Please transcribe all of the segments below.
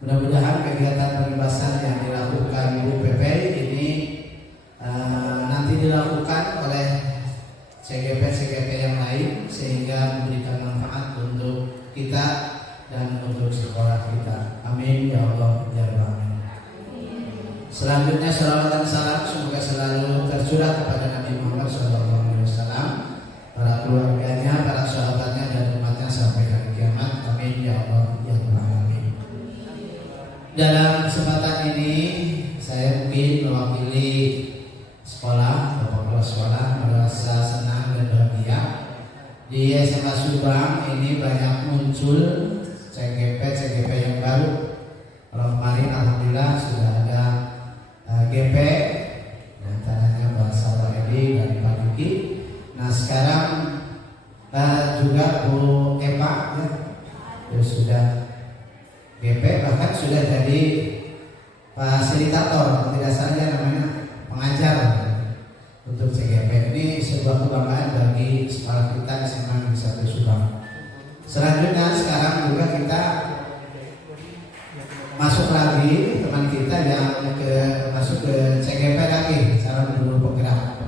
Mudah-mudahan kegiatan pengibasan yang dilakukan Bu PP ini nanti dilakukan oleh CGP yang lain sehingga memberikan manfaat untuk kita dan untuk sekolah kita. Amin ya Allah ya Rabbal. Selanjutnya salawat dan salam semoga selalu tercurah kepada Nabi Muhammad SAW, para keluarganya, para sahabatnya dan umatnya sampai hari kiamat. Amin ya Allah ya Rabbal. Dalam kesempatan ini saya mungkin mewakili sekolah, bapak kepala sekolah merasa senang dan bahagia. Di SMA Subang ini banyak muncul CGP yang baru. Kalau kemarin alhamdulillah sudah ada GP, antaranya bahasa Edi dan Pak Diki. Nah sekarang juga Bu Epa ya, sudah GP, bahkan sudah jadi fasilitator, tidak saja namanya pengajar untuk CGP. Ini sebuah kebanggaan bagi sekolah kita SMA Negeri 1 Subang. Selanjutnya sekarang juga kita masuk lagi teman kita yang masuk ke CGP lagi, calon guru penggerak.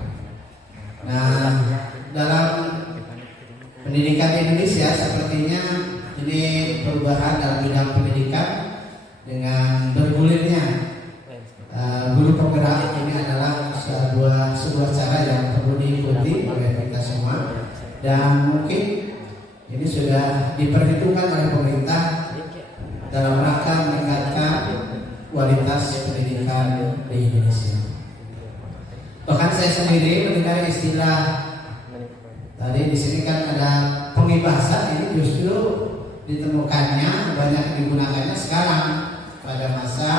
Nah dalam pendidikan Indonesia sepertinya ini perubahan dalam bidang pendidikan dengan bergulirnya guru penggerak ini adalah sebuah cara yang perlu diikuti oleh kita semua, dan mungkin ini sudah diperhitungkan oleh pemerintah dalam rangka meningkatkan kualitas pendidikan di Indonesia. Bahkan saya sendiri mendengar istilah tadi di sini kan ada pengibasan, ini justru ditemukannya banyak digunakannya sekarang pada masa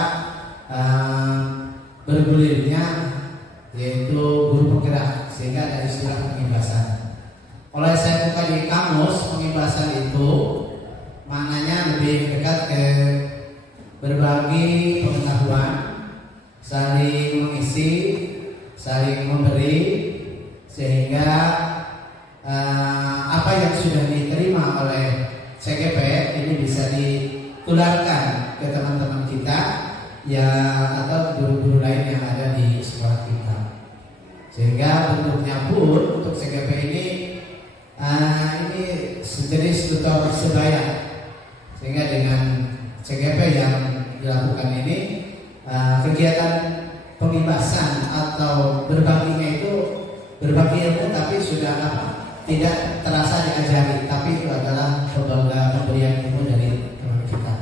bergulirnya yaitu guru penggerak, sehingga ada istilah pengibasan. Kalau saya buka di kamus, pengibasan itu maknanya lebih dekat ke berbagi pengetahuan, saling mengisi, saling memberi, sehingga apa yang sudah diterima oleh CGP ini bisa ditularkan ke teman-teman kita ya atau guru-guru lain yang ada di sekolah kita, sehingga bentuknya pun untuk CGP ini sejenis tutor sebaya, sehingga dengan CGP yang dilakukan ini kegiatan pengibasan atau berbaginya itu berbagi ilmu tapi sudah tidak terasa diajari, tapi itu adalah pemberian ilmu dari teman kita.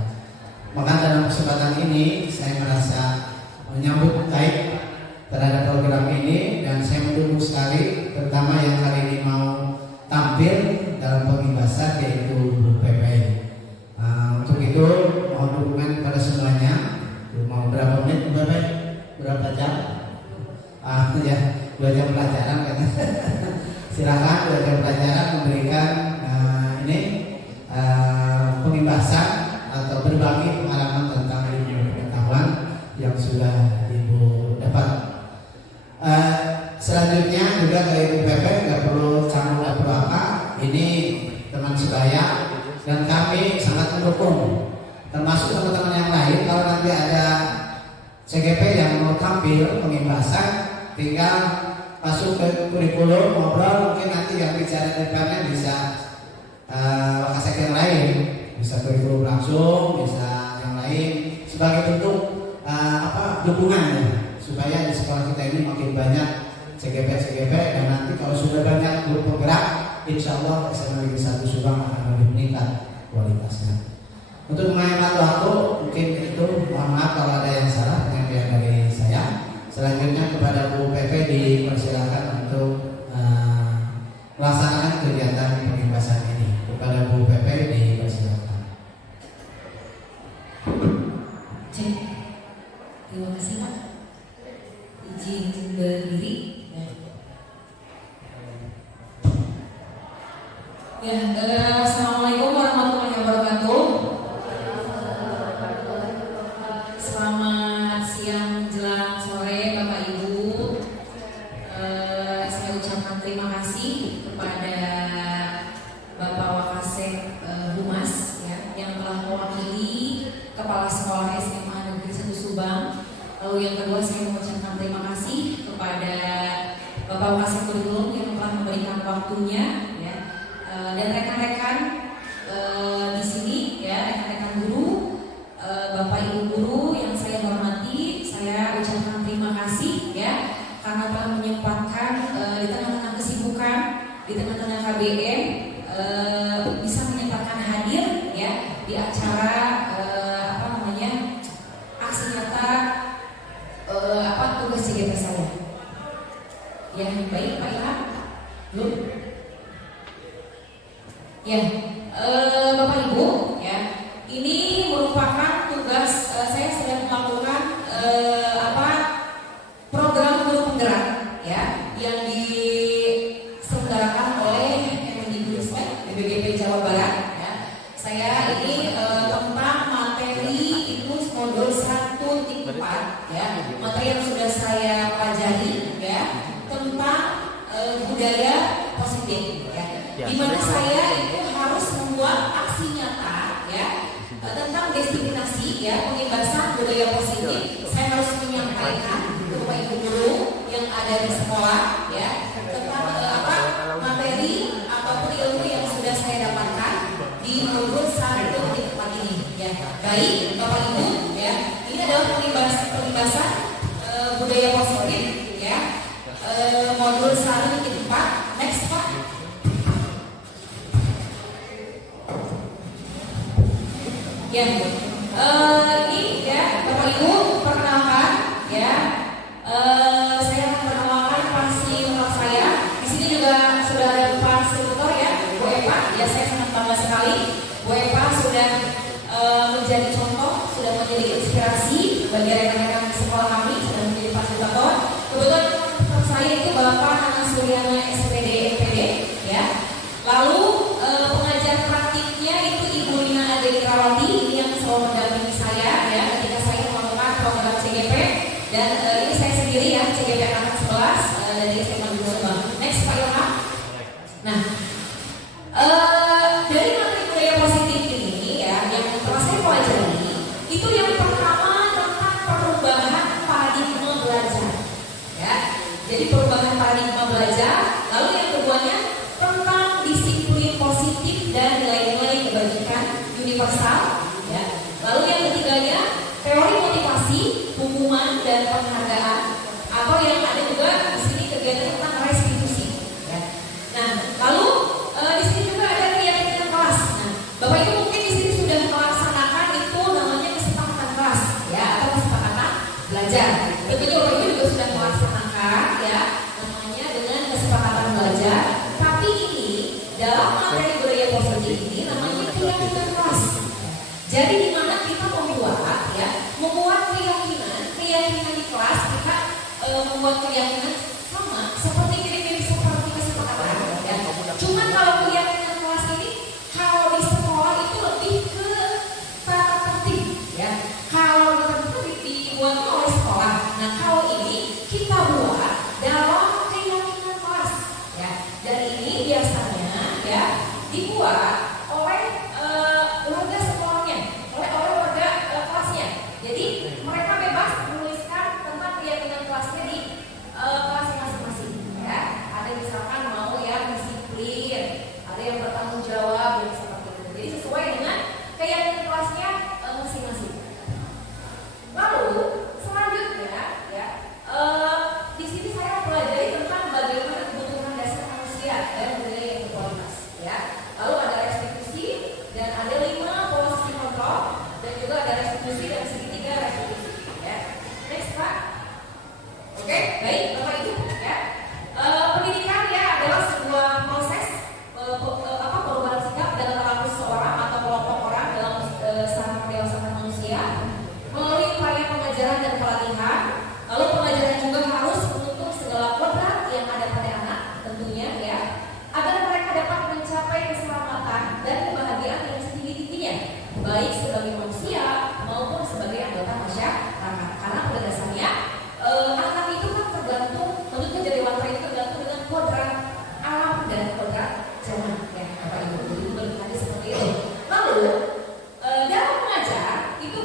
Maka dalam kesempatan ini saya merasa menyambut baik terhadap program ini, dan saya mendukung sekali, terutama yang hari ini mau tampil dalam pengibasan yaitu Bu PP. Untuk itu mohon dukungan pada semuanya. Mau berapa menit Bu PP? Berapa jam? Ya 2 jam pelajaran kan. Silakan 2 jam pelajaran memberikan pengibasan atau berbagi pengalaman tentang ilmu pengetahuan yang sudah Ibu dapat. Selanjutnya juga ke Ibu PP, nggak perlu canggung, nggak perlu apa. Ini teman sebaya dan kami sangat mendukung, termasuk teman-teman yang lain. Kalau nanti ada CGP yang mau tampil pengibasan, tinggal masuk ke kurikulum, ngobrol, mungkin nanti yang bicara depannya bisa wakasek yang lain, bisa kurikulum langsung, bisa yang lain sebagai bentuk dukungannya supaya di sekolah kita ini makin banyak CGP, dan nanti kalau sudah banyak guru penggerak, insya Allah SMA Negeri 1 Subang akan lebih meningkat kualitasnya. Untuk menghemat waktu mungkin itu, mohon maaf kalau ada yang salah penyampaian dari saya. Selanjutnya kepada Bu PP dipersilakan untuk melaksanakan kegiatan pengibasan ini. Kepada Bu PP dipersilakan. Cek. Terima kasih Pak. Izin berdiri. Ya, assalamualaikum warahmatullahi wabarakatuh. Selamat siang menjelang sore Bapak Ibu. Saya ucapkan terima kasih kepada Bapak Wakasek Humas ya, yang telah mewakili Kepala Sekolah SMA Negeri 1 Subang. Lalu yang kedua saya mengucapkan terima kasih kepada Bapak Kasih Kurikulum yang telah memberikan waktunya ya, dan rekan-rekan di sini ya, rekan-rekan guru, Bapak Ibu guru yang saya hormati, saya ucapkan terima kasih ya karena telah menyempatkan di tengah-tengah kesibukan, di tengah-tengah KBM bisa menyempatkan hadir ya di acara aksi nyata tugas CGP saya. Ya, baik Pak Ilham. Belum? Ya, Bapak Ibu, ya, ini merupakan tugas saya sedang melakukan program guru penggerak, ya, yang diselenggarakan oleh Kemendikbudristek BPGP Jawa Barat. Ya. Saya ini tentang materi itu modul 1.4, ya, materi yang sudah saya pelajari, ya, tentang budaya positif, ya, di mana saya itu harus membuat aksi nyata, ya, tentang diskriminasi, ya, pengibasan budaya positif. Saya harus menyampaikan ke Bapak Ibu guru yang ada di sekolah, ya, tentang materi ataupun ilmu yang sudah saya dapatkan di modul 1.4 ini, ya. Baik Bapak Ibu, ya, ini adalah pengibasan budaya positif, ya, modul 1.4. Next Pak. Ya, ini ya Bapak Ibu perkenalkan, ya, saya akan perkenalkan fasilitator saya. Di sini juga sudah ada fasilitator, ya, Bu Eva. Ya, saya sangat bangga sekali. Bu Eva sudah menjadi contoh, sudah menjadi inspirasi bagi rekan-rekan di sekolah kami, sudah menjadi fasilitator. Kebetulan saya itu Bapak Hana Suryana SPD MPD, ya. Lalu pengajar praktiknya itu Ibu Rina Adekrawati, ini yang selalu mendampingi saya, ya, ketika saya melakukan program CGP, dan ini saya sendiri, ya, CGP Angkatan 11 dari SMA Negeri Subang. Next Pak Ilham. Nah, dari materi budaya positif ini, ya, yang telah saya pelajari, itu yang pertama tentang perubahan paradigma belajar, ya. Jadi perubahan paradigma belajar. Lalu yang keduanya tentang disiplin positif dan nilai-nilai kebajikan universal, ya. Lalu yang ketiganya teori motivasi, hukuman dan penghargaan, atau yang ada juga di sini kegiatan tentang restitusi, ya. Nah, lalu di sini juga ada kegiatan kelas. Nah, Bapak Ibu mungkin di sini sudah melaksanakan itu namanya kesepakatan kelas, ya, atau kesepakatan belajar. Tentunya Bapak Ibu juga sudah melaksanakan, ya, namanya dengan kesepakatan belajar. Tapi ini dalam materi budaya positif ini namanya keyakinan kelas. Jadi di mana kita membuat, ya, membuat keyakinan di kelas, kita membuat keyakinan sama seperti mirip-mirip seperti kesepakatan, ya. Cuman kalau keyakinan kelas ini kalau di sekolah itu lebih ke tata tertib, ya. Kalau tata tertib dibuat oleh sekolah. Nah, kalau ini kita buat dalam keyakinan kelas, ya. Dan ini biasanya, ya, dibuat oleh warga sekolahnya, oleh warga kelasnya. Jadi mereka bebas menuliskan tentang keyakinan kelasnya di kelasnya masing-masing, ya. Ada misalkan mau yang disiplin, ada yang bertanggung jawab, yang seperti itu. Jadi sesuai dengan keyakinan kelasnya masing-masing. Lalu selanjutnya, ya, di sini saya pelajari tentang bagaimana kebutuhan dasar manusia dan budaya yang berkualitas, ya. Lalu ada restitusi dan ada 5 posisi kontrol dan juga ada restitusi dan segitiga restitusi, ya. Next Pak. Oke, baik Bapak Ibu, ya. Pendidikan, ya, adalah sebuah proses perubahan sikap dalam perilaku seseorang atau kelompok orang dalam sarana pendewasaan manusia melalui upaya pengajaran dan pelatihan. Lalu pengajaran juga harus menutup segala kodrat yang ada pada anak, tentunya, ya, agar mereka dapat mencapai keselamatan dan kebahagiaan yang setinggi-tingginya, baik sebagai manusia maupun sebagai anggota masyarakat. Karena pada dasarnya anak itu kan tergantung, menurut Kejadian itu tergantung dengan kodrat alam dan kodrat zaman, ya, Bapak Ibu. Jadi tadi seperti itu. Lalu dalam mengajar itu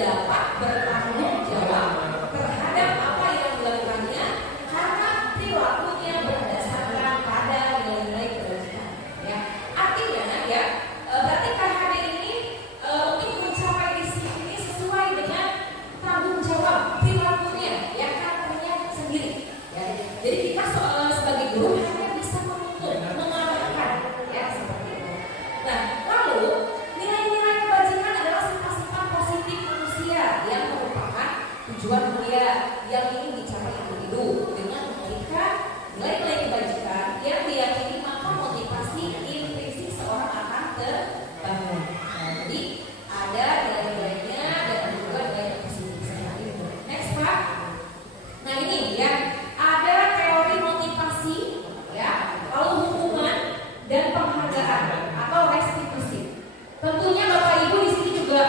dapat bertanggung jawab terhadap apa yang dilakukannya karena perilakunya berdasarkan pada nilai-nilai kebajikan. Ya, artinya ya berarti KHD ini untuk mencapai visi ini sesuai dengan tanggung jawab perilakunya, ya karakternya sendiri. Ya, jadi kita sebagai guru hanya bisa menuntun, mengarahkan, ya seperti itu. Nah, lalu nilai-nilai kebajikan adalah sifat-sifat positif manusia yang merupakan tujuan mulia yang ingin dicapai individu dengan memberikan nilai-nilai kebajikan yang diyakini maka motivasi intrinsik seorang akan terbangun. Nah, jadi ada nilai-nilainya dan juga nilai positif seperti itu. Next Pak. Nah ini ya ada teori motivasi, ya, lalu hukuman dan penghargaan atau restitusi. Tentunya Bapak Ibu di sini juga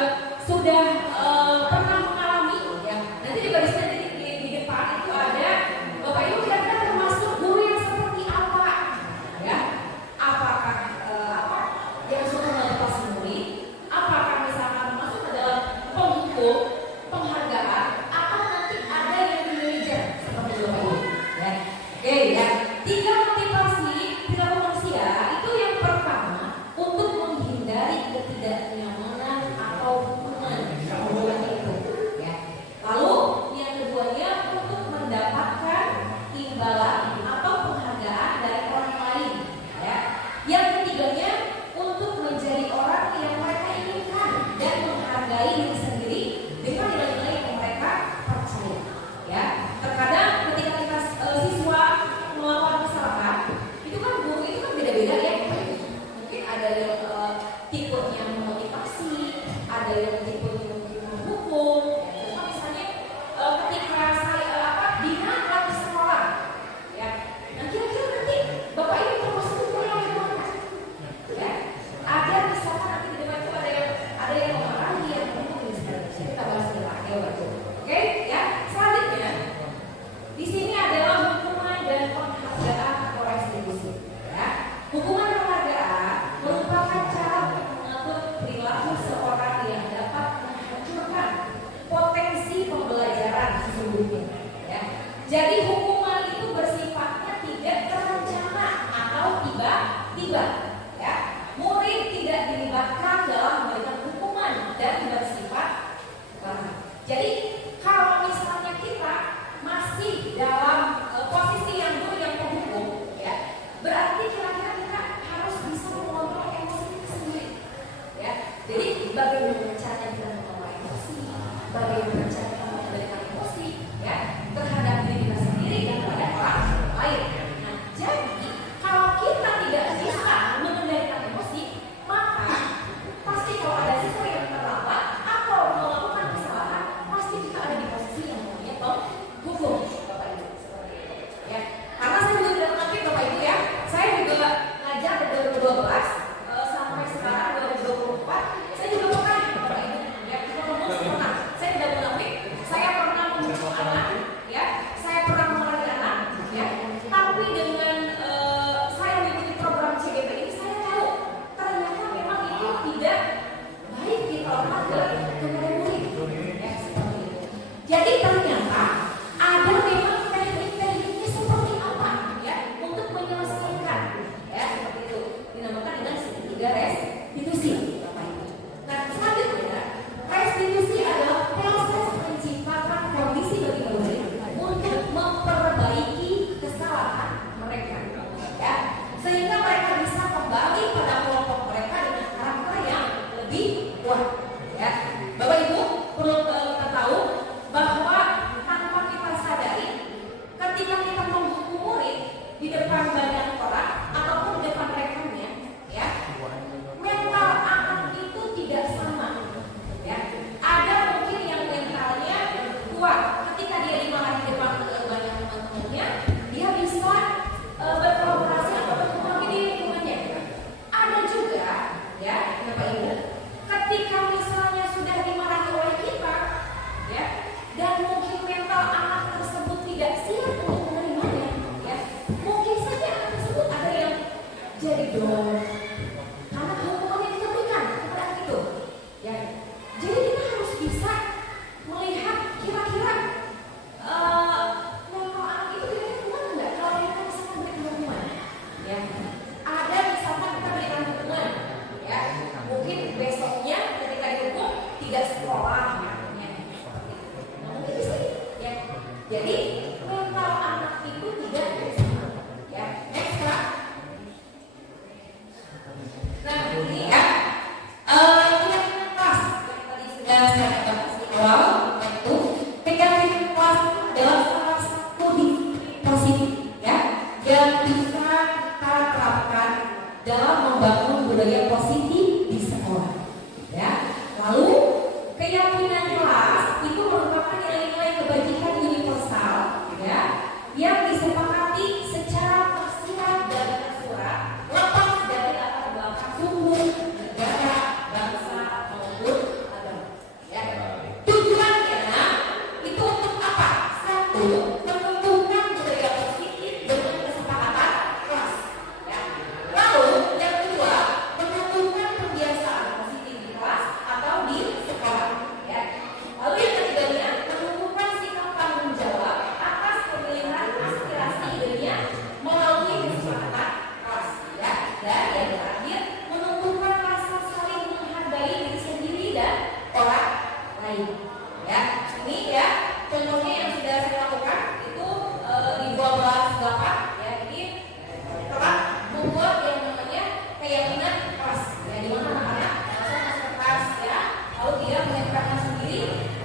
sudah pernah mengalami, ya. Nanti di barisnya di depan itu ada Bapak Ibu kira-kira termasuk guru yang seperti apa, ya? Apakah yang suka motivasi murid? Apakah misalkan termasuk adalah penghukum, penghargaan, atau nanti ada yang manajer seperti Bapak Ibu, ya? Oke, ya. 3 motivasi perilaku manusia itu yang pertama untuk menghindari ketidaknyamanan atau hukuman itu, ya. Lalu yang keduanya untuk mendapatkan imbalan atau penghargaan dari orang lain, ya. Yang ketiganya untuk menjadi orang yang mereka inginkan dan menghargai diri sendiri dengan nilai-nilai yang mereka percaya, ya. Terkadang ketika kita siswa melakukan kesalahan, itu kan guru itu kan beda-beda ya. Mungkin ada yang tipenya memotivasi, ada yang tipenya mungkin menghukum. Ya. Contoh misalnya ketika saya Dina lagi sekolah, ya. Nah kira-kira nanti Bapak Ibu termasuk guru yang mana? Ya. Ada misalkan nanti di depan itu ada yang memarahi, yang menghukum dan sebagainya. Kita bahas di lagi, oke? Ya. Selanjutnya di sini adalah hukuman dan penghargaan atau restitusi. Ya. Hukuman dan penghargaan merupakan cara untuk mengatur perilaku seorang yang dapat menghancurkan potensi pembelajaran sesungguhnya. Ya. Jadi hukuman itu bersifatnya tidak terencana atau tiba-tiba. Ya. Murid tidak dilibatkan dalam memberikan hukuman dan bersifat jadi kalau misalnya kita masih dalam posisi yang guru yang penghukum, ya, berarti kira-kira kita harus bisa mengontrol emosi kita sendiri, ya. Jadi bagaimana caranya kita mengontrol emosi, bagaimana cara kita mengendalikan emosi, ya, terhadap diri kita sendiri dan terhadap orang lain. Nah, jadi kalau kita tidak bisa mengendalikan emosi, maka pasti kalau ada siswa yang terlambat atau melakukan kesalahan, pasti kita ada di posisi yang namanya penghukum, Bapak Ibu. Ya, karena saya juga tidak mengerti Bapak Ibu, ya. Saya juga ngajar dari 2012 sampai sekarang 2024. Saya juga pernah, Bapak Ibu, ya, pernah. Saya tidak munafik. Saya pernah menghukum anak, ya. Saya pernah memarahi anak, ya. Tapi dengan saya mengikuti program CGP ini, saya tahu ternyata memang itu tidak baik diterapkan kepada murid, ya, seperti itu. Jadi ternyata ada memang teknik-tekniknya seperti apa, ya, untuk menyelesaikan, ya, seperti itu. Dinamakan dengan segitiga restitusi, Bapak Ibu. Nah, selanjutnya restitusi adalah proses menciptakan kondisi bagi murid untuk memperbaiki kesalahan mereka, ya, sehingga mereka bisa kembali pada kelompok mereka dengan karakter yang lebih kuat, ya. Bapak Ibu perlu kita tahu bahwa tanpa kita sadari, ketika kita menghukum murid di depan banyak orang ataupun di depan rekannya, ya, mental anak itu tidak sama, ya. Ada mungkin yang mentalnya kuat, ketika dia dimarahi di depan banyak teman-temannya, dia bisa berkolaborasi atau berkembang di lingkungannya. Ada juga, ya, Bapak Ibu, ketika misalnya sudah dimarahi oleh kita,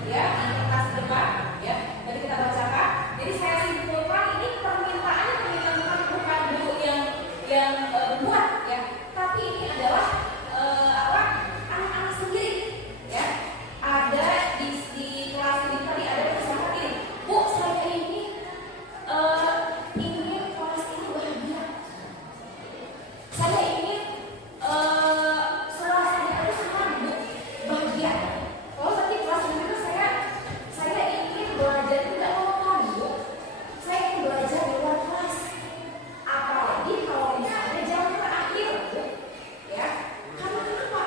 ya nanti kelas depan ya nanti kita bacakan. Jadi saya simpulkan ini permintaan bukan guru yang membuat ya, tapi ini adalah anak-anak sendiri ya. Ada di kelas ini tadi ada bersama ini, Bu saya ini ingin kelas ini bahagia. Saya ingin suasana itu senang, Bu, bahagia. Kalau tadi kelas ini saya ingin belajar tidak monoton, Bu. Saya ingin belajar di luar kelas. Apalagi kalau misalnya jam terakhir, Bu. Ya. Karena kenapa?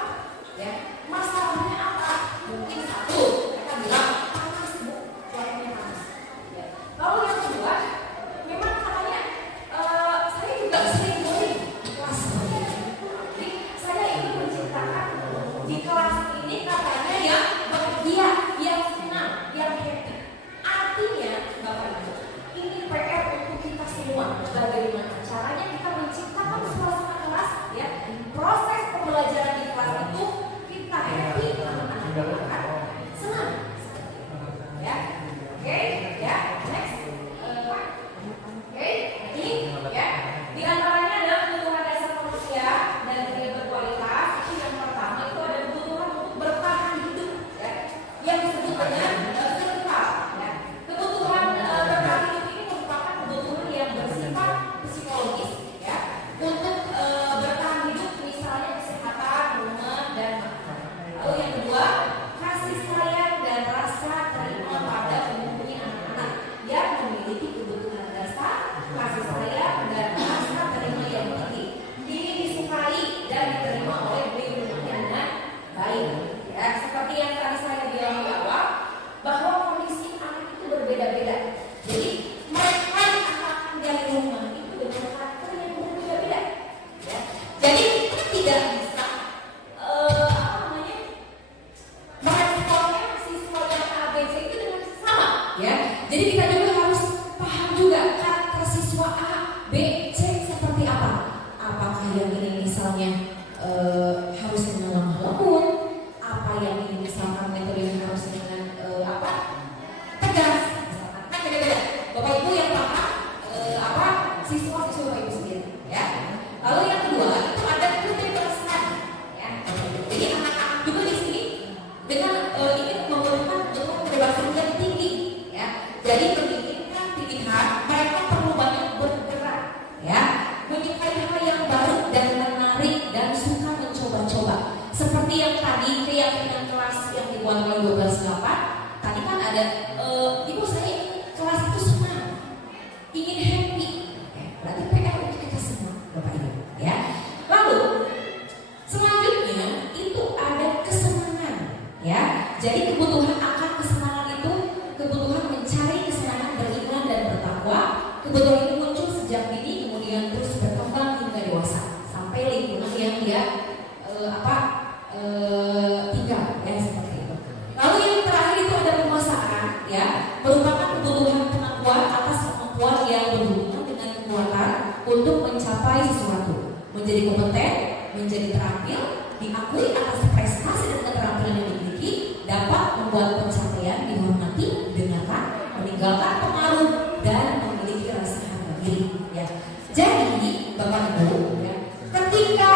Ya. Masalahnya apa? Mungkin satu, mereka bilang panas, Bu. Jamnya panas. Ya. Lalu yang kedua, memang katanya saya juga sering boring di kelas seperti ini. Jadi saya ingin menciptakan di kelas ini katanya yang bahagia, yang senang, yang happy. Artinya, Bapak Ibu, ini PR untuk kita semua. Bagaimana caranya kita menciptakan suasana kelas, ya, proses pembelajaran di kelas itu kita happy, anak-anak akan senang. Ya, oke, ya, next. Oke, ini ya. Di antaranya adalah kebutuhan dasar manusia dan hidup berkualitas. Itu yang pertama itu ada kebutuhan untuk bertahan hidup, ya. Yang disebut dengan survival, ya. Kebutuhan bertahan hidup ini merupakan kebutuhan yang bersifat psikologis, ya. Untuk bertahan hidup misalnya kesehatan, rumah dan makan. Lalu yang kedua, kasih sayang dan rasa terima pada umumnya anak-anak yang memiliki kebutuhan dasar kasih sayang dan rasa terima yang tinggi, ingin disukai dan diterima oleh lingkungannya dengan baik. Ya, seperti yang tadi saya bilang di awal, bahwa kondisi anak itu berbeda-beda. Jadi mereka akan dari rumah itu dengan karakter yang berbeda-beda. Ya. Jadi kita tidak bisa meresponnya siswa yang ABC itu dengan sama. Ya. Jadi kita juga harus paham juga karakter siswa A, B, C seperti apa. Apakah yang ini misalnya harus dengan lemah lembut, apa yang ini misalkan metode yang harus dengan tegas, misalkan kan beda-beda. Bapak Ibu yang paham siswa-siswa Bapak Ibu sendiri, ya. Lalu yang kedua itu ada kebebasan, ya. Jadi anak-anak juga di sini dengan ingin memerlukan kebebasan yang tinggi, ya. Jadi memiliki pilihan, mereka perlu banyak bergerak, ya, menyukai hal yang baru dan menarik dan suka mencoba-coba. Seperti yang tadi keyakinan kelas yang dibuat oleh 12.8, tadi kan ada ibu saya ingin kelas itu senang, ingin happy. Berarti PR untuk kita semua, Bapak Ibu, ya. Lalu selanjutnya itu ada kesenangan, ya. Jadi kebutuhan akan kesenangan itu kebutuhan mencari kesenangan beriman dan bertakwa. Kebutuhan itu muncul sejak dini kemudian terus berkembang hingga dewasa sampai lingkungan yang dia tinggal, ya, seperti itu. Lalu yang terakhir itu ada penguasaan, ya, merupakan kebutuhan pengakuan atas kemampuan yang berhubungan dengan kekuatan untuk mencapai sesuatu, menjadi kompeten, menjadi terampil, diakui atas prestasi dan keterampilan yang dimiliki, dapat membuat pencapaian dihormati, didengarkan, meninggalkan pengaruh dan memiliki rasa harga diri, ya. Jadi Bapak Ibu, ya, ketika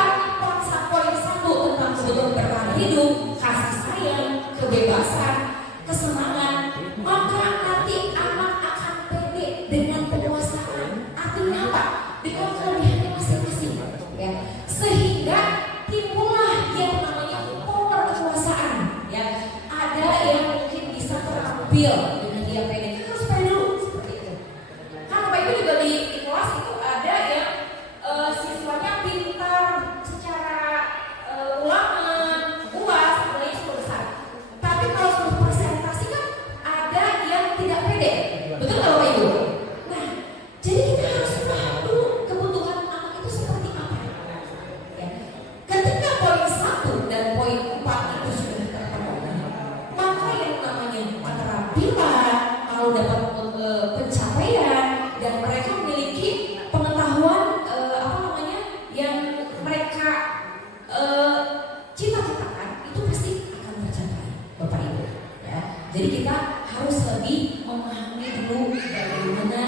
poin 1 tentang kebutuhan bertahan hidup, kasih sayang, kebebasan, kesenangan, maka nanti anak akan pede dengan penguasaan. Artinya apa? Dengan kelebihannya masing-masing, ya. Sehingga timbullah yang namanya power kekuasaan, ya. Ada yang mungkin bisa terampil dengan dia pede. Harus pede dulu seperti itu. Kan Bapak Ibu juga di kelas itu ada yang siswanya pintar secara ulangan, UAS, nilainya super besar. Tapi kalau sudah presentasi kan ada yang tidak pede. Betul nggak Bapak Ibu? Nah, jadi kita harus paham dulu kebutuhan anak itu seperti apa. Ya. Ketika poin 1 dan poin 4 itu sudah terpenuhi, maka yang namanya keterampilan, kalau dapat pencapaian dan mereka memiliki pengetahuan yang mereka cita-citakan itu pasti akan tercapai, Bapak Ibu, ya. Jadi kita harus lebih memahami dulu bagaimana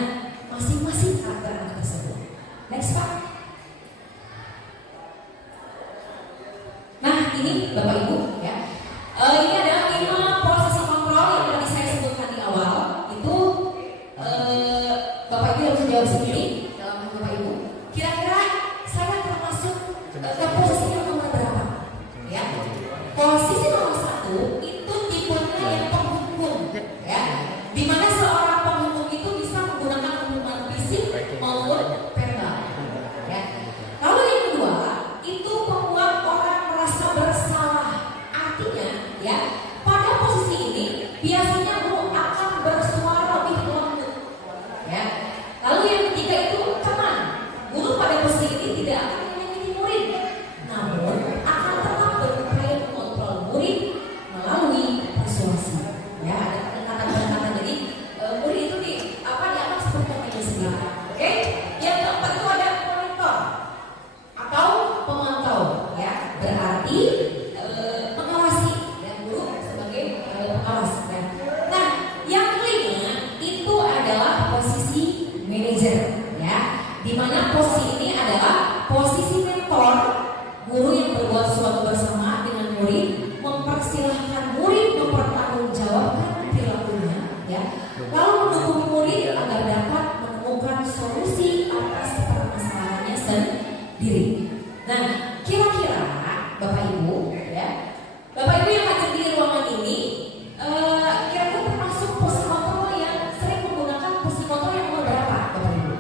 masing-masing karakter anak tersebut. Next Pak. Nah ini Bapak Ibu ya, ini adalah 5 posisi kontrol yang tadi saya sebutkan di awal. Itu Bapak Ibu harus menjawab sendiri dalam hati Bapak Ibu. Kira-kira saya termasuk ke posisi yang nomor berapa? Ya, posisi nomor 1 itu tipenya yang penghukum, ya, dimana seorang penghukum itu bisa menggunakan hukuman fisik maupun verbal. Ya. Lalu yang kedua itu membuat orang merasa bersalah. Artinya, ya, pada posisi ini biasanya guru akan bersuara lebih lembut. Ya. Lalu yang ketiga itu teman. Guru pada posisi ini tidak akan menyakiti murid, namun akan tetap berupaya mengontrol murid melalui persuasi. Ya, ada pendekatan-pendekatan. Jadi murid itu dianggap seperti temannya sendiri. Oke? Yang keempat itu ada monitor atau pemantau. Ya, berarti mengawasi. Ya, guru sebagai pengawas. Ya. Nah, yang kelima itu adalah posisi manajer. Ya, di mana posisi ini adalah posisi mentor, guru yang berbuat sesuatu bersama dengan murid, mempersilahkan murid mempertanggungjawabkan perilakunya, ya, lalu mendukung murid agar dapat menemukan solusi atas permasalahannya sendiri. Nah, kira-kira Bapak Ibu, ya, Bapak Ibu yang hadir di ruangan ini, kira-kira termasuk posisi kontrol yang sering menggunakan posisi kontrol yang nomor berapa, Bapak Ibu?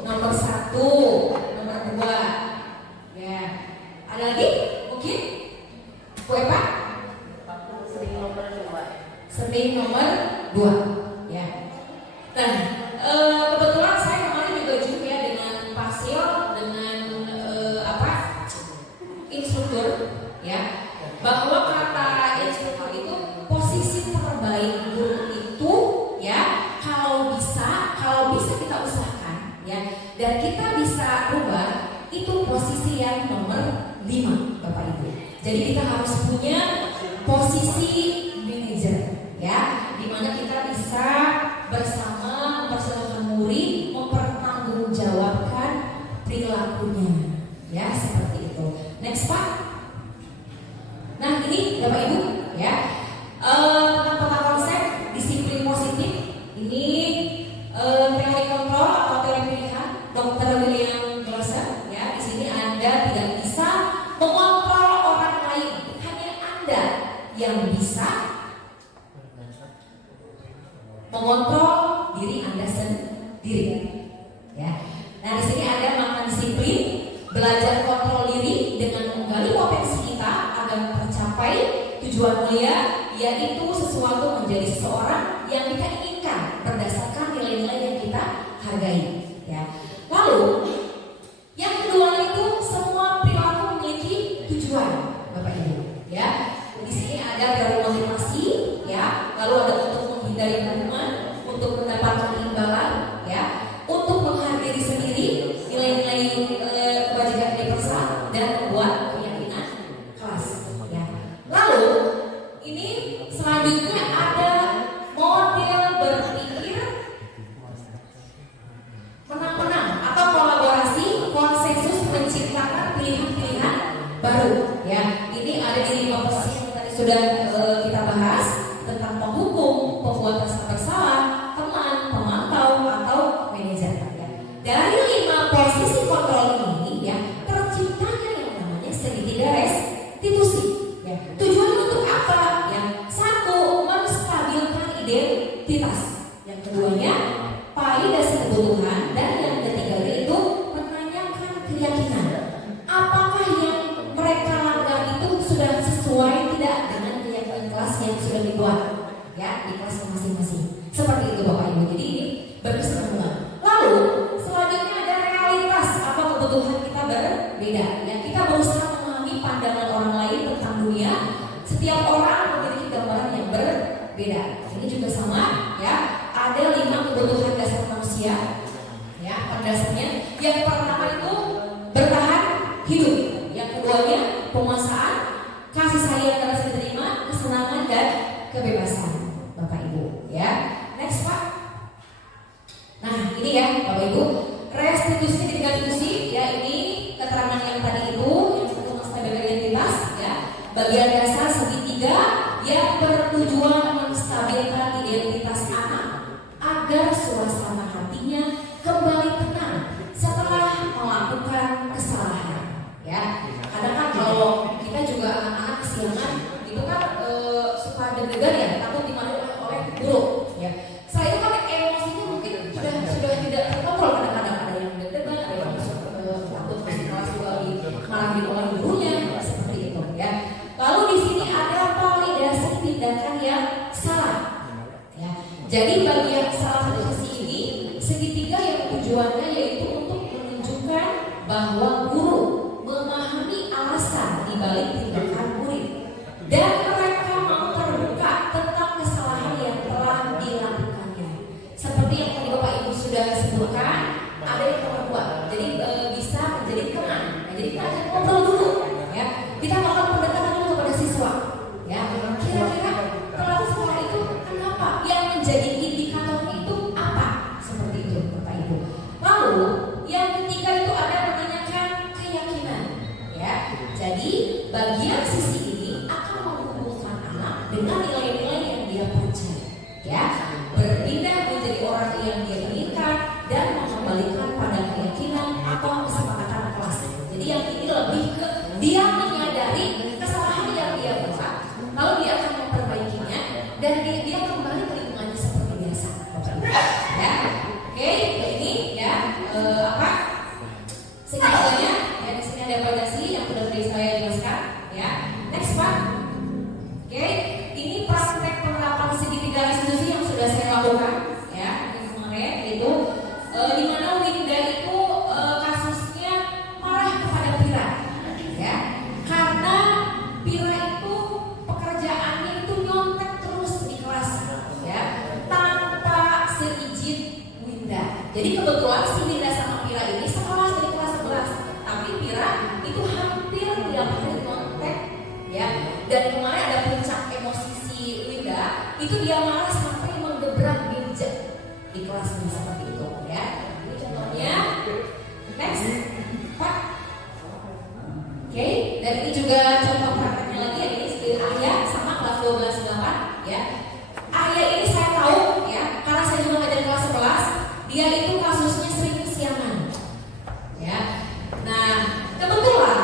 Nomor 1, nomor 2, ya. Ada lagi? Mungkin? Bu Eva? Sering nomor 2, ya. Dan kebetulan saya kemarin juga zoom ya dengan Pasil, dengan instruktur, ya. Bahwa kata instruktur itu posisi terbaik guru itu, ya, kalau bisa kita usahakan, ya, dan kita bisa rubah itu posisi yang nomor 5, Bapak Ibu. Jadi kita harus punya posisi manajer, ya, dimana kita bisa bersama mempersilahkan murid mempertanggungjawabkan perilakunya, ya, seperti itu. Next Pak. Nah ini Bapak Ibu, ya, tentang peta konsep disiplin positif. Ini teori kontrol atau teori pilihan Dr. William Glasser. Ya, di sini Anda tidak bisa mengontrol orang lain, hanya Anda yang bisa mengontrol diri Anda sendiri. Ya. Nah, di sini ada makna disiplin, belajar kontrol diri dengan menggali potensi kita agar tercapai tujuan mulia, yaitu sesuatu menjadi seseorang yang kita inginkan berdasarkan nilai-nilai yang kita hargai. Ya. Lalu yang kedua itu semua perilaku memiliki tujuan, Bapak Ibu. Ya, di sini ada teori motivasi, ya. Lalu ada untuk menghindari hukuman, untuk mendapatkan imbalan, ya, untuk menghargai diri sendiri, nilai-nilai kebajikan universal, dan membuat keyakinan kelas. Ya. Lalu ini selanjutnya ada model berpikir menang-menang atau kolaborasi konsensus menciptakan pilihan-pilihan baru. Ya, ini ada di 5 posisi yang tadi sudah kita bahas tentang penghukum, pembuat rasa bersalah, teman, pemantau atau manajer. Ya. Dari 5 posisi kontrol ini, ya, terciptanya yang namanya segitiga restitusi. Ya. Tujuannya untuk apa? Yang satu, menstabilkan identitas. Yang keduanya, validasi kebutuhan, dan yang ketiganya itu menanyakan keyakinan. Apakah yang mereka langgar itu sudah sesuai tidak dengan keyakinan kebebasan, Bapak Ibu ya. Next Pak. Nah ini ya Bapak Ibu, restitusi restitusi ya, ini keterangan yang tadi itu yang satu menstabilkan identitas ya. Bagian dasar segitiga yang bertujuan menstabilkan identitas anak agar suasana hatinya kembali tenang setelah melakukan kesalahan ya. Kadang kan kalau kita juga anak-anak kesiangan itu kan suka deg-degan ya, takut dimarahin oleh guru ya. Saya kan emosinya mungkin sudah tidak terkontrol, kadang-kadang ada yang deg-degan, ada yang takut masuk kelas juga dimarahin oleh gurunya seperti itu ya. Lalu di sini ada validasi tindakan yang salah ya. Jadi bagian salah satu sisi ini segitiga yang tujuannya yaitu untuk menunjukkan bahwa guru memahami alasan dibalik tindakan murid dan mereka mau terbuka tentang kesalahan yang telah dilakukannya. Seperti yang tadi Bapak Ibu sudah sebutkan, ada yang membuat jadi bisa menjadi tenang. Nah, jadi kita akan ngobrol dulu ya. Kita bakal pendekatan dulu kepada siswa ya. Kira-kira pelaku itu kenapa, yang menjadi indikatornya itu apa, seperti itu Bapak Ibu. Lalu yang ketiga itu ada menanyakan keyakinan ya. Jadi bagian sisi ini akan mengumpulkan anak dengan nilai-nilai yang dia percaya ya, berpindah menjadi orang yang dia inginkan dan mengembalikan pada keyakinan atau kesepakatan kelas. Jadi yang ini lebih ke dia menyadari kesalahan yang dia buat, lalu dia akan memperbaikinya dan dia kembali ke lingkungannya seperti biasa ya. Oke, ini ya segitiganya ya. Di sini ada validasi yang sudah tadi saya jelaskan ya. Next Pak. Oke, ini praktek penerapan segitiga restitusi yang sudah saya lakukan ya kemarin itu di mana Winda itu kasusnya marah kepada Pira ya, karena Pira itu pekerjaannya itu nyontek terus di kelas ya tanpa seizin Winda. Jadi kebetulan si Winda sama Pira ini sekelas dari kelas 11, tapi Pira itu hampir tiap hari nyontek ya. Dan kemarin ada puncak emosi si Winda, itu dia marah sampai menggebrak meja di kelas ini seperti itu ya. Ini contohnya. Next Pak. Oke, dan ini juga contoh prakteknya lagi ya. Ini seperti Arya sama kelas 12-8 ya. Arya ini saya tahu ya, karena saya juga ngajar kelas 11, dia itu kasusnya sering kesiangan ya. Nah kebetulan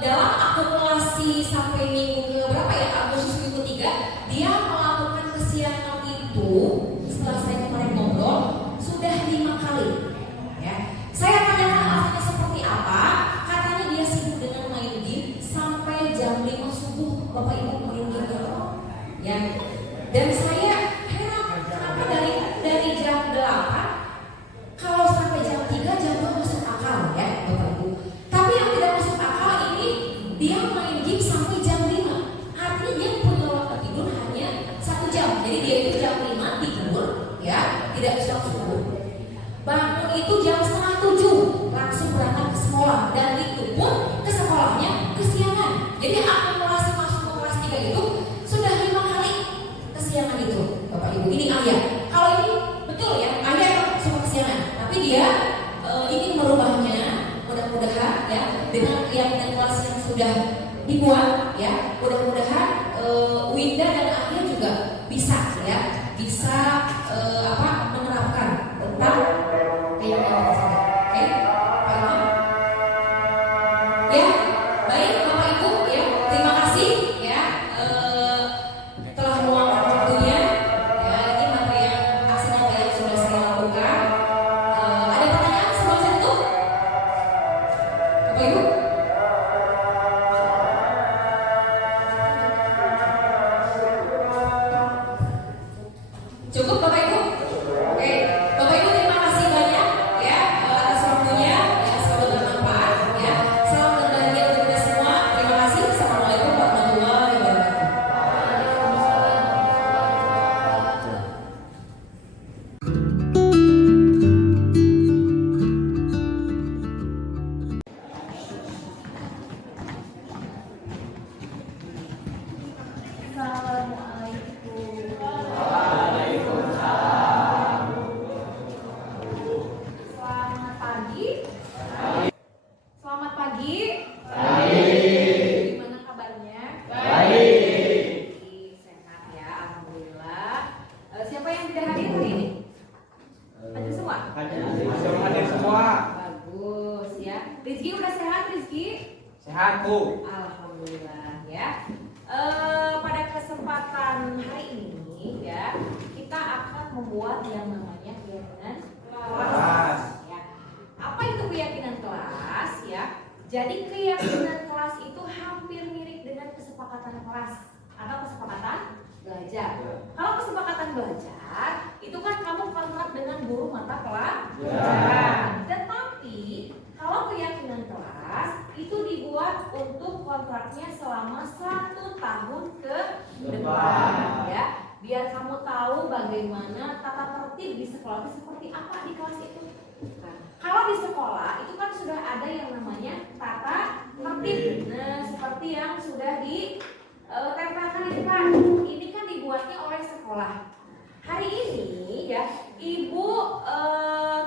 dalam akumulasi sampai minggu ke berapa ya, Agustus minggu 3, dia melakukan kesiangan itu setelah saya kemarin ngobrol sudah 5 kali ya. Saya tanyakan alasannya seperti apa, katanya dia sibuk dengan main game sampai jam 5 subuh Bapak Ibu main game ya. Dan saya heran kenapa dari jam 8 kalau sampai jam 3 jam 2 masuk akal ya Bapak Ibu. Tapi yang tidak masuk akal ini dia main game sampai jam 5. Artinya dia punya waktu tidur hanya 1 jam. Jadi dia itu jam 5 tidur ya, tidak bisa subuh. Bangun itu jam setengah 7 langsung berangkat ke sekolah, dan itu pun ke sekolahnya kesiangan. Jadi akumulasi masuk ke kelas 3 itu sudah 5 kali kesiangan itu Bapak Ibu. Ini Ayah. Kalau ini betul ya, Ayah suka kesiangan, tapi dia ingin merubahnya mudah-mudahan ya dengan keyakinan kelas yang sudah dibuat ya. Mudah-mudahan Winda dan Ayah juga bisa ya, bisa menerapkan tentang keyakinan tersebut. Oke, Pak Imam. Ya, baik Bapak Ibu ya, terima kasih ya telah meluangkan waktunya ya. Ini materi yang aksi nyata yang sudah saya lakukan. Ada pertanyaan sebelum saya tutup, Bapak Ibu? Cukup Bapak Ibu? Oke, Bapak Ibu terima kasih banyak ya atas waktunya ya, semoga bermanfaat ya. Salam dan bahagia untuk kita semua. Terima kasih. Assalamualaikum warahmatullahi wabarakatuh. Assalamualaikum kesepakatan kelas atau kesepakatan belajar. Kalau kesepakatan belajar itu kan kamu kontrak dengan guru mata pelajaran. Tetapi kalau keyakinan kelas itu dibuat untuk kontraknya selama 1 tahun ke depan, ya. Biar kamu tahu bagaimana tata tertib di sekolah itu seperti apa di kelas itu. Nah, kalau di sekolah itu kan sudah ada yang namanya tata tertib. Nah, seperti yang sudah ditempelkan di depan. Ini kan dibuatnya oleh sekolah. Hari ini ya, Ibu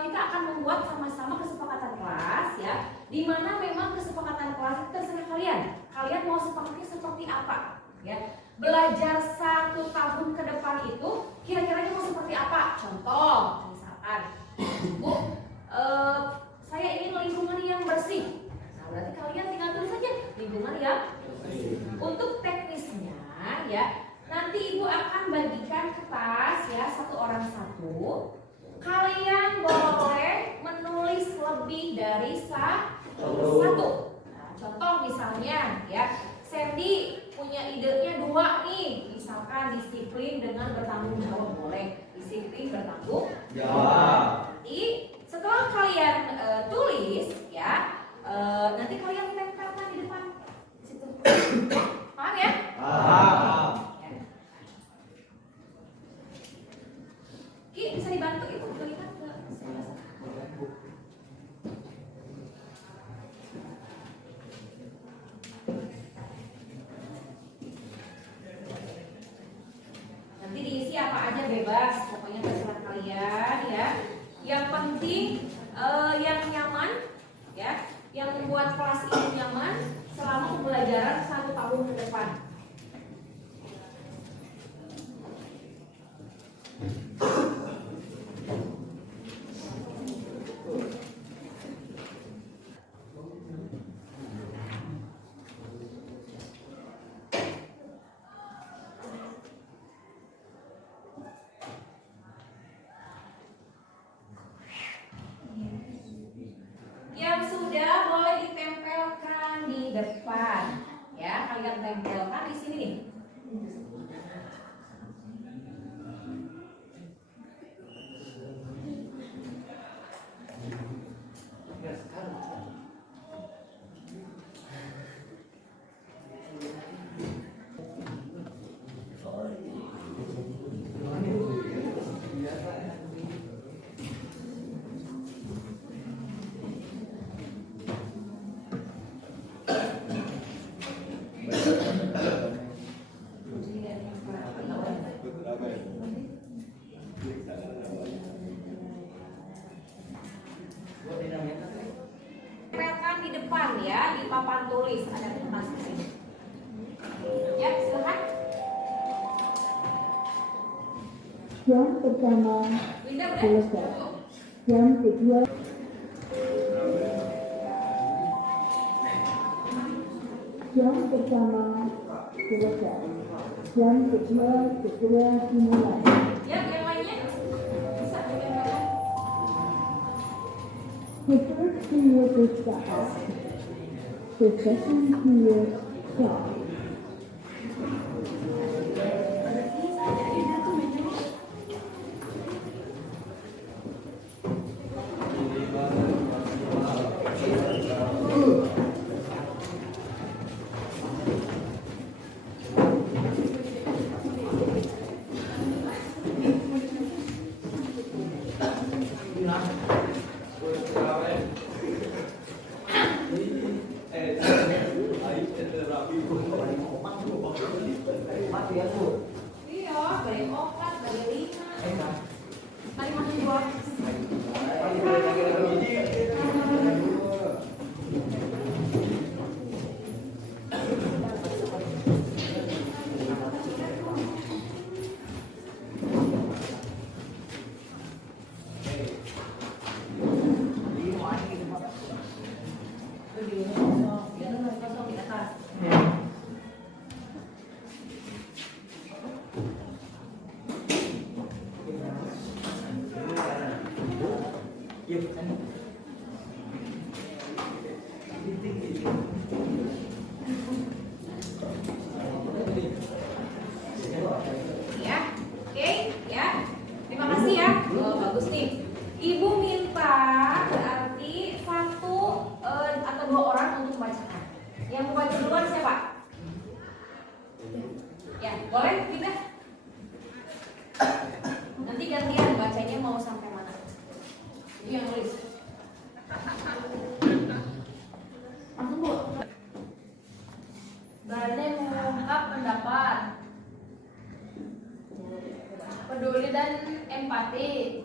kita akan membuat sama-sama kesepakatan kelas ya, di mana memang kesepakatan kelas itu terserah kalian. Kalian mau sepakatnya seperti apa? Ya, belajar 1 tahun ke depan itu kira-kiranya mau seperti apa? Contoh, misalkan, Bu, saya ingin lingkungan yang bersih. Nah, berarti kalian tinggal tulis saja lingkungan yang bersih. Untuk teknisnya, ya, nanti Ibu akan bagikan kertas ya, 1 orang 1. Kalian boleh menulis lebih dari 1. Nah, contoh misalnya, ya, Sandy punya idenya 2 nih, misalkan disiplin dengan bertanggung jawab, boleh disiplin bertanggung jawab. Nanti setelah kalian tulis ya, nanti kalian tempelkan di depan situ. Paham ya? Paham. Ya. Ki, bisa dibantu Ibu lihat ke saya. Nanti diisi apa aja bebas, pokoknya terserah kalian ya. Yang penting yang nyaman ya, yang membuat kelas ini nyaman selama pembelajaran 1 tahun ke depan. Yang sudah boleh ditempelkan di depan ya, kalian tempelkan di sini nih. Tempelkan di depan ya, di papan tulis ada kertas di sini. Ya, silakan. Yang pertama Winda udah? selesai. Yang kedua selesai. Yang kedua segera dimulai. Ya, yang lainnya bisa ditempelkan. The first period is start. The second period start. Iya, beli 4, beli 5. Tadi makan 2. Kosong di atas. Boleh pindah? Nanti gantian bacanya mau sampai mana? Itu yang nulis. Langsung Bu. Berani mengungkap pendapat, peduli dan empati,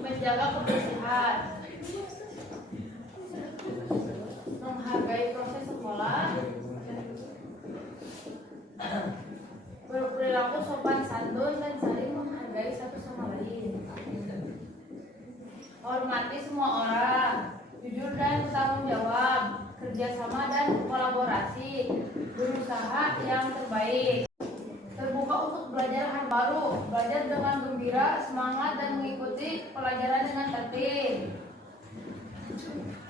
menjaga kebersihan, menghargai proses sekolah, berperilaku sopan santun dan saling menghargai satu sama lain, hormati semua orang, jujur dan bertanggung jawab, kerjasama dan kolaborasi, berusaha yang terbaik, terbuka untuk belajar hal baru, belajar dengan gembira, semangat dan mengikuti pelajaran dengan tertib,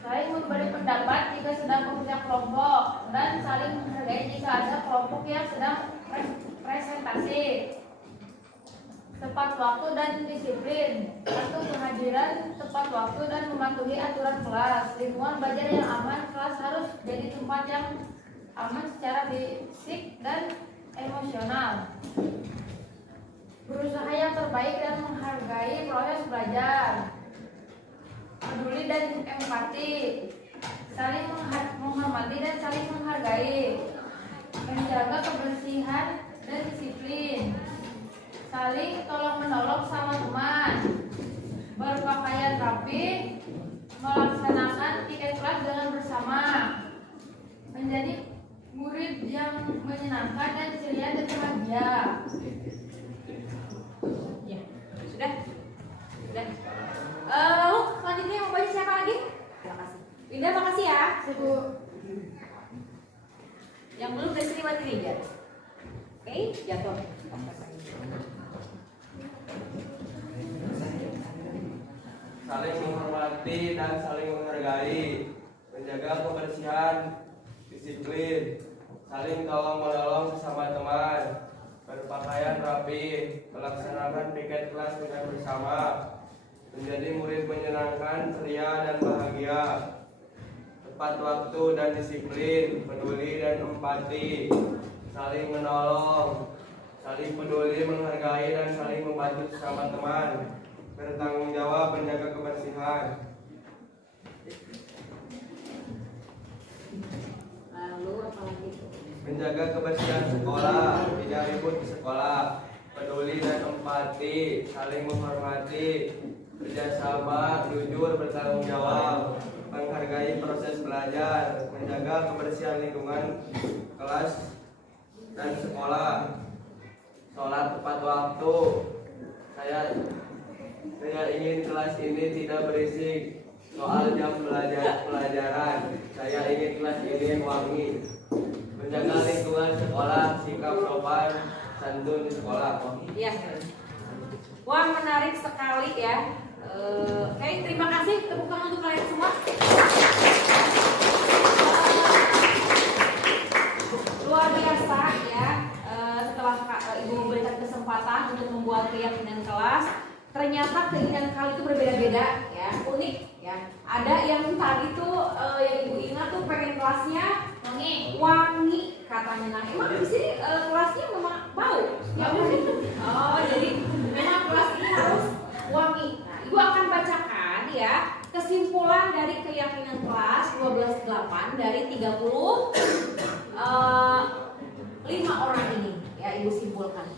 saling memberi pendapat jika sedang bekerja kelompok, dan saling menghargai jika ada kelompok yang sedang presentasi, tepat waktu dan disiplin, waktu kehadiran tepat waktu dan mematuhi aturan kelas, lingkungan belajar yang aman, kelas harus jadi tempat yang aman secara fisik dan emosional, berusaha yang terbaik dan menghargai proses belajar, peduli dan empati, saling menghormati dan saling menghargai, menjaga kebersihan dan disiplin, saling tolong menolong sama teman, berpakaian rapi, melaksanakan tiket kelas dengan bersama, menjadi murid yang menyenangkan dan ceria dan bahagia. Ya, sudah. Sudah. Lalu selanjutnya mau baca siapa lagi? Terima kasih. Winda, makasih ya. Ibu. Yang belum dari sini mati nih, oke, jatuh. Saling menghormati dan saling menghargai, menjaga kebersihan, disiplin, saling tolong menolong sesama teman, berpakaian rapi, melaksanakan piket kelas dengan bersama, menjadi murid menyenangkan, ceria dan bahagia, tepat waktu dan disiplin, peduli dan empati, saling menolong, saling peduli, menghargai dan saling membantu sesama teman, bertanggung jawab, menjaga kebersihan. Lalu apa lagi? Menjaga kebersihan sekolah, tidak ribut di sekolah, peduli dan empati, saling menghormati, kerjasama, jujur, bertanggung jawab, menghargai proses belajar, menjaga kebersihan lingkungan kelas dan sekolah, sholat tepat waktu. Saya ingin kelas ini tidak berisik soal jam pelajaran. Saya ingin kelas ini wangi. Menjaga lingkungan sekolah, sikap sopan santun di sekolah. Iya. Wah, menarik sekali ya. Oke, terima kasih. Tepuk tangan untuk kalian semua. Luar biasa ya. Setelah Ibu memberikan kesempatan untuk membuat keyakinan kelas, ternyata keinginan kalian itu berbeda-beda ya, unik ya. Ada yang tadi tuh yang Ibu ingat tuh pengen kelasnya wangi katanya. Nah, emang di sini kelasnya memang bau ya wangi. Oh, jadi memang kelas ini harus wangi. Nah, Ibu akan bacakan ya kesimpulan dari keyakinan kelas 12.8 dari 35 orang ini ya, Ibu simpulkan.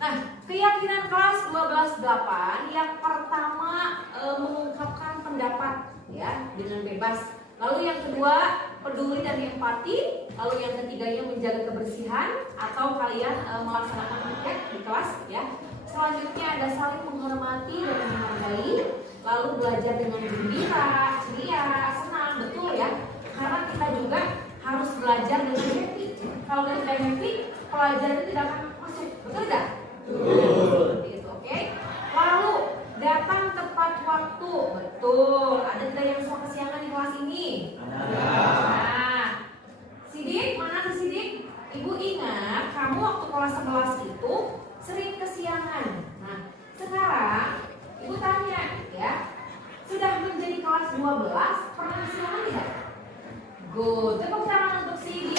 Nah, keyakinan kelas 12.8 yang pertama mengungkapkan pendapat ya dengan bebas. Lalu yang kedua peduli dan empati. Lalu yang ketiganya menjaga kebersihan atau kalian melaksanakan tiket di kelas ya. Selanjutnya ada saling menghormati dan menghargai. Lalu belajar dengan gembira, ceria, senang, betul ya. Karena kita juga harus belajar dengan happy. Kalau tidak happy, pelajaran tidak akan masuk, betul tidak? Betul. Oke. Lalu datang tepat waktu, betul. Ada tidak yang suka kesiangan di kelas ini? Nah, Sidik, mana tuh Sidik? Ibu ingat, kamu waktu kelas 11 itu sering kesiangan. Nah, sekarang Ibu tanya ya, sudah menjadi kelas 12, pernah kesiangan tidak? Good. Tepuk tangan untuk Sidik.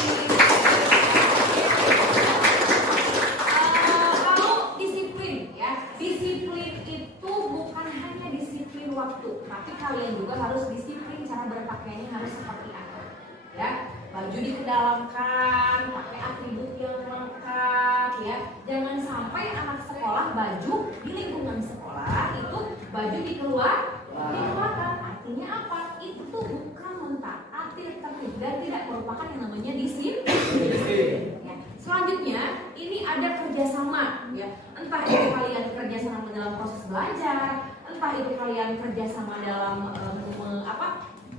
selanjutnya ini ada kerjasama ya, entah itu kalian kerjasama dalam proses belajar, entah itu kalian kerjasama dalam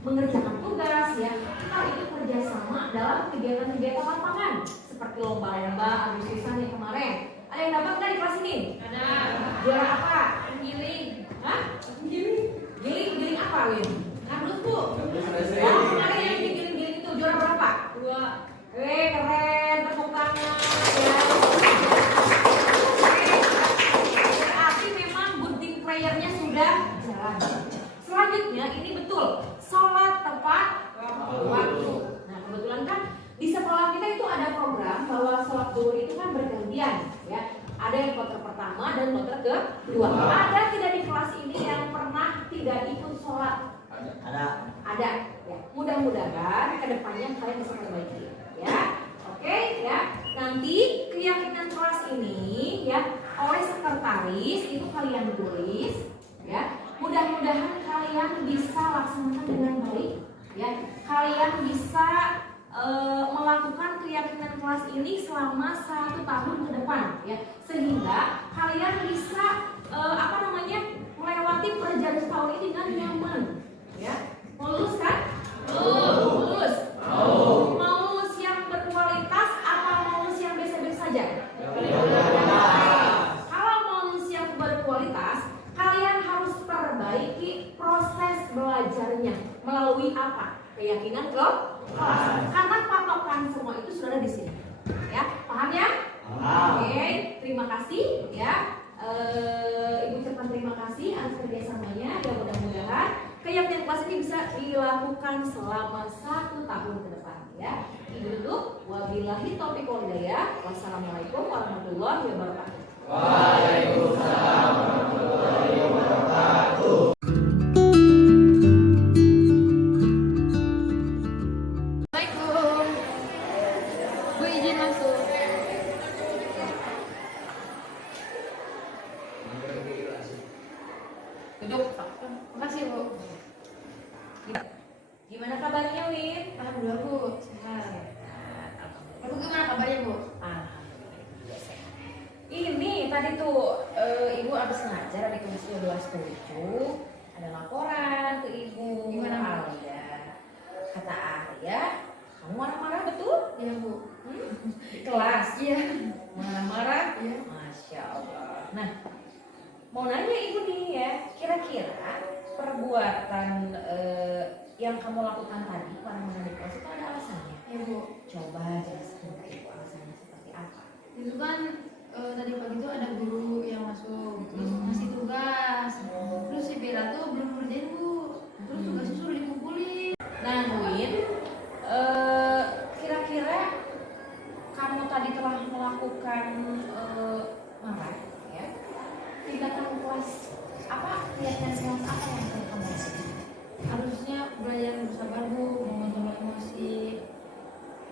mengerjakan tugas ya, entah itu kerjasama dalam kegiatan-kegiatan lapangan seperti lomba-lomba Agustusan yang kemarin. Ada yang dapat nggak di kelas ini? Ada. Juara apa? Giling. Hah? Giling apa, Win? Kardus, Bu. Oh, kemarin yang giling itu juara berapa? 2. Keren, tepuk tangan ya. Berarti memang good team playernya sudah jalan. Selanjutnya ini betul, sholat tepat waktu. Nah kebetulan kan di sekolah kita itu ada program bahwa sholat zuhur itu kan bergantian ya. Ada yang kloter pertama dan kloter kedua. Ada tidak di kelas ini yang pernah tidak ikut sholat? Ada. Ya. Mudah-mudahan kedepannya kalian bisa perbaiki. Ya, oke ya. Nanti keyakinan kelas ini ya oleh sekretaris itu kalian tulis ya. Mudah-mudahan kalian bisa laksanakan dengan baik ya. Kalian bisa melakukan keyakinan kelas ini selama 1 tahun ke depan ya, sehingga kalian bisa melewati perjalanan tahun ini dengan nyaman ya. Mau lulus kan? Lulus. Mau lulus yang berkualitas atau mau lulus yang biasa-biasa saja? Kalau mau lulus yang berkualitas, kalian harus perbaiki proses belajarnya melalui apa? Keyakinan kelas. Karena patokan semua itu sudah ada di sini. Ya, paham ya? Oke, terima kasih ya. Ibu ucapkan terima kasih atas kerjasamanya. Ya mudah-mudahan keyakinan kelas ini bisa dilakukan selama 1 tahun ke depan ya. Ibu duduk. Wabillahi taufiq wal hidayah. Wassalamualaikum warahmatullahi wabarakatuh. Waalaikumsalam warahmatullahi wabarakatuh. Assalamualaikum. Bu izin masuk. Duduk. Makasih Bu. Gimana kabarnya, Win? Alhamdulillah Bu. Sehat. Bu gimana kabarnya Bu? Ini tadi tuh ibu habis ngajar di kelas 12/7, ada laporan ke ibu. Gimana, Bu? Alia? Kata Arya, kamu marah-marah betul? Iya Bu. Di kelas? Iya. Marah-marah? Iya. Masya Allah. Nah, mau nanya ibu nih ya, kira-kira perbuatan yang kamu lakukan tadi marah-marah di kelas itu ada alasannya? Iya Bu. Coba jelaskan ke ibu alasannya seperti apa. Itu kan tadi pagi tuh ada guru yang masuk terus ngasih tugas, terus si Bella tuh belum ngerjain Bu, terus tugasnya suruh dikumpulin. Nah, Win, kira-kira kamu tadi telah melakukan marah, ya? Tindakan kelas apa? Kegiatan kelas apa yang telah kamu lakukan? Harusnya belajar bersabar Bu, mengontrol emosi.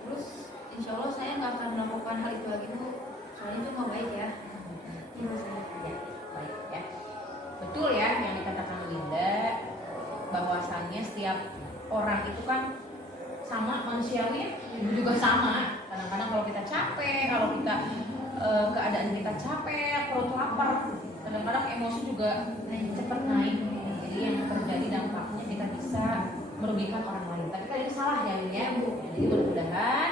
Terus insya Allah saya nggak akan melakukan hal itu lagi Bu, soalnya itu nggak baik ya. Iya saya. Ya, baik ya. Betul ya yang dikatakan Linda, bahwasannya setiap orang itu kan sama manusiawi, ibu juga sama. Kadang-kadang kalau kita capek, kalau kita keadaan kita capek, perut lapar, kadang-kadang emosi juga cepat naik. Jadi yang terjadi dampaknya kita bisa merugikan orang lain. Tapi kan itu salah ya, Win ya. Jadi mudah-mudahan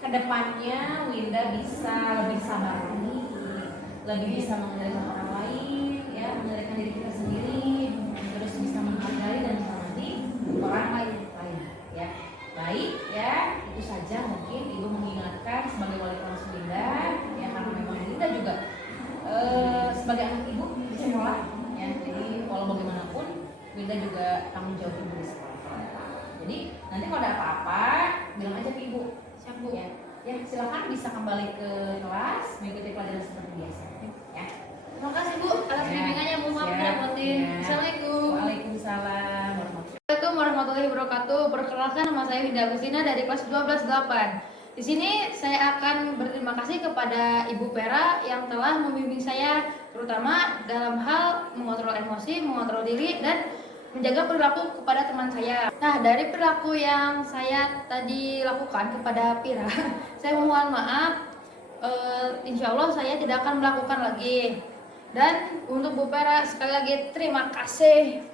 kedepannya Winda bisa lebih sabar lagi, lebih bisa mengendalikan orang lain, ya, mengendalikan diri kita sendiri, terus bisa menghargai dan menghormati orang lain, ya. Baik, ya, itu saja mungkin ibu mengingatkan sebagai wali kelas Winda, ya, karena memang Winda juga sebagai anak ibu di sekolah, ya. Jadi walau bagaimanapun Winda juga tanggung jawab ibu di sekolah. Jadi nanti kalau ada apa-apa bilang aja ke ibu. Siap Bu. Ya, ya silakan bisa kembali ke kelas mengikuti pelajaran seperti biasa. Ya. Terima kasih Bu atas Ya, bimbingannya Bu, maaf siap. merepotin. Ya. Assalamualaikum. Waalaikumsalam warahmatullahi Assalamualaikum warahmatullahi wabarakatuh. Perkenalkan, nama saya Winda Agustina dari kelas 12-8. Di sini saya akan berterima kasih kepada Ibu Vera yang telah membimbing saya, terutama dalam hal mengontrol emosi, mengontrol diri, dan menjaga perilaku kepada teman saya. Nah, dari perilaku yang saya tadi lakukan kepada Pira, saya mohon maaf insya Allah saya tidak akan melakukan lagi. Dan untuk Bu Pera sekali lagi terima kasih.